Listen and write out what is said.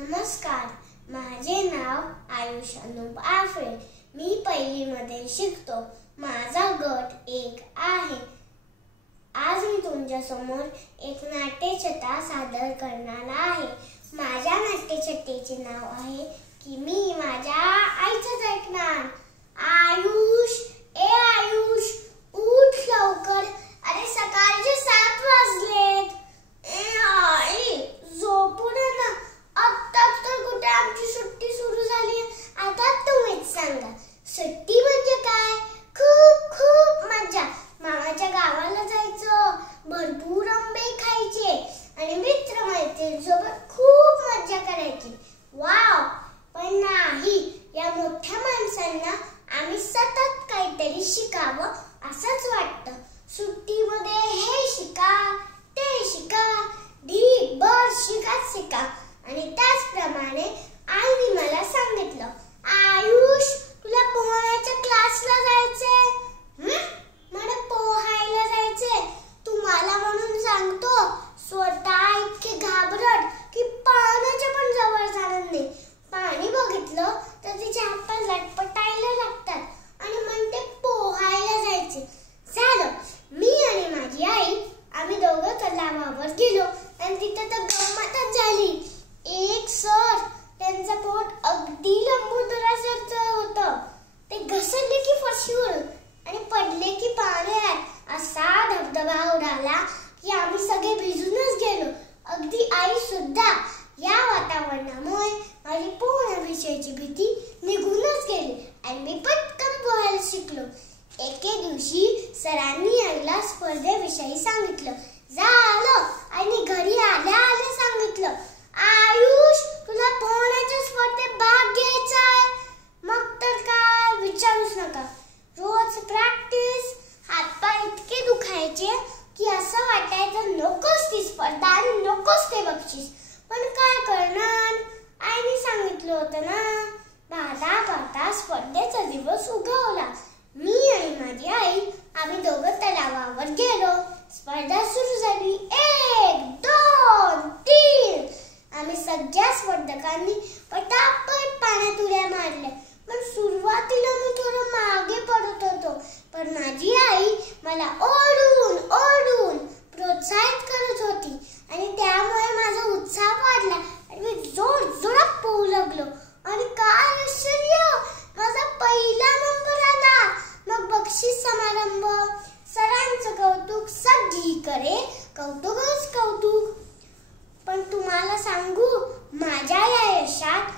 नमस्कार, माझे नाव आयुष अनुप आफळे. मी पहिलीमध्ये शिकतो. माझा गट 1 आहे. आज मी तुमच्या समोर एक नाट्यछटा सादर करणार आहे. माझ्या नाट्यछटेचे नाव आहे की मी माझ्या आईचंच ऐकणार. आयुष, ए आयुष, उठ लवकर. अरे सकाळचे 7 वाजलेत. ए आई, झोपू दे ना. आत्ताच तर कुठे आमची सुट्टी सुरू झाली. आता तुम्हीच सांगा, सुट्टी म्हणजे काय? खूप खूप मजा. मामाच्या गावाला जायचं, भरपूर आंबे खायचे आणि मित्र-मैत्रिणींसोबत खूप मजा करायची. वाव! पण नाही, या मोठ्या माणसांना आम्ही सतत काहीतरी शिकावं असंच वाटतं. सुट्टीमध्ये हे शिका, ते शिका, ढीगभर शिका. आणि त्याचप्रमाणे आईने मला सांगितलं, आयुष, तुला पोहण्याच्या क्लासला जायचंय. मला पोहायला जायचंय. तुम्हाला म्हणून सांगतो, स्वतः इतके घाबरट की पाण्याच्या पण जवळ जाणार नाही. पाणी बघितलं तर तिचे हातपाय लटपटायला लागतात आणि म्हणते पोहायला जायचे. झालं, मी आणि माझी आई आम्ही दोघं तलावावर गेलो आणि तिथे तर गंमतच झाली. एक सर, त्यांचं पोट अगदी लंबोदरासारखं होतं. ते घसरले की फरशीवरून आणि पडले की पाण्यात असा धबधबा उडाला की आम्ही सगळे भिजूनच गेलो. अगदी आई सुद्धा. या वातावरणामुळे माझी पोहण्याविषयीची भीती निघूनच गेली आणि मी पटकन पोहायला शिकलो. एके दिवशी सरांनी आईला स्पर्धेविषयी सांगितलं. झालं, आणि घरी आल्या आल्या सांगितलं, आयुष, तुला पोहण्याच्या स्पर्धेत भाग घ्यायचा आहे. मग तर काय विचारूच नका. रोज प्रॅक्टिस. हातपाय इतके दुखायचे की असं वाटायचं नकोच ती स्पर्धा आणि नकोच ते बक्षीस. पण काय करणार, आईने सांगितलं होतं ना. पाहता स्पर्धेचा दिवस उगवला. मी आणि माझी आई आम्ही दोघं तलावावर गेलो. स्पर्धा सुरू झाली. 1, 2, 3. आम्ही सगळ्या स्पर्धकांनी पटापट पाण्यात उड्या मारल्या. पण सुरुवातीला मी थोडं मागे पडत होतो. पण माझी आई मला ओढून प्रोत्साहित करत होती आणि त्यामुळे माझा उत्साह वाढला आणि मी जोरात पोहू लागलो. आणि काय आश्चर्य, माझा पहिला नंबर आला. मग बक्षीस समारंभ, सरांचं कौतुक, सगळीकडे कौतुकच कौतुक. पण तुम्हाला सांगू, माझ्या या यशात